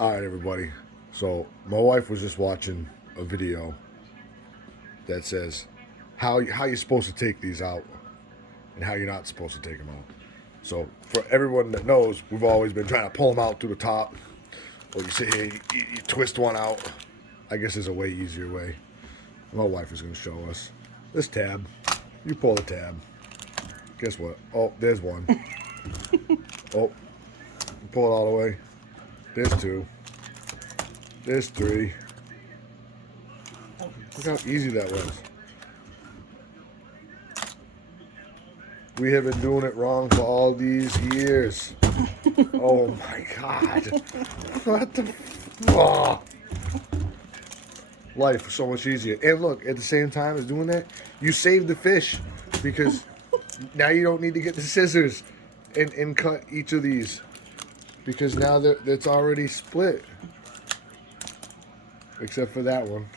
All right, everybody. So my wife was just watching a video that says how you're supposed to take these out and how you're not supposed to take them out. So for everyone that knows, we've always been trying to pull them out through the top, or you sit here, you twist one out. I guess there's a way easier way. My wife is going to show us this tab. You pull the tab. Guess what? Oh, there's one. Oh, you pull it all the way. There's two. There's three. Look how easy that was. We have been doing it wrong for all these years. Oh my God. What the oh. Life is so much easier. And look, at the same time as doing that, you save the fish because now you don't need to get the scissors and cut each of these because now it's already split. Except for that one.